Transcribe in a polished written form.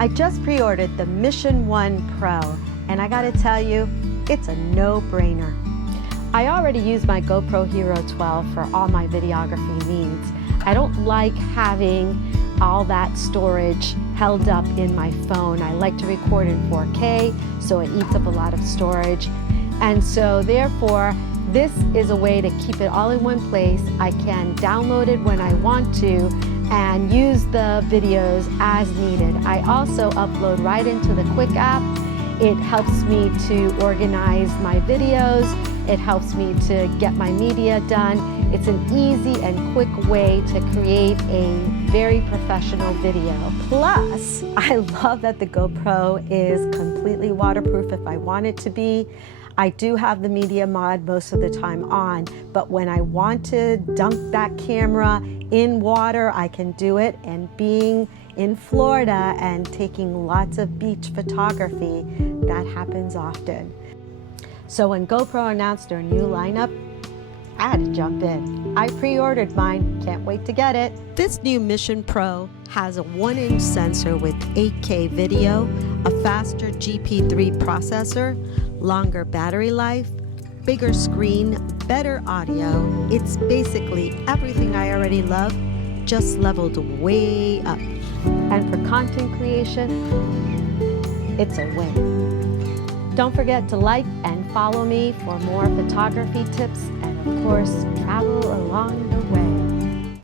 I just pre-ordered the Mission 1 Pro, and I gotta tell you, it's a no-brainer. I already use my GoPro HERO12 for all my videography needs. I don't like having all that storage held up in my phone. I like to record in 4K, so it eats up a lot of storage. And so therefore, this is a way to keep it all in one place. I can download it when I want to and use the videos as needed. I also upload right into the Quik app. It helps me to organize my videos. It helps me to get my media done. It's an easy and quick way to create a very professional video. Plus, I love that the GoPro is completely waterproof if I want it to be. I do have the media mod most of the time on, but when I want to dunk that camera in water, I can do it. And being in Florida and taking lots of beach photography, that happens often. So when GoPro announced their new lineup, I had to jump in. I pre-ordered mine, can't wait to get it. This new Mission Pro has a 1-inch sensor with 8K video, a faster GP3 processor, longer battery life, bigger screen, better audio. It's basically everything I already love, just leveled way up. And for content creation, it's a win. Don't forget to like and follow me for more photography tips and, of course, travel along the way.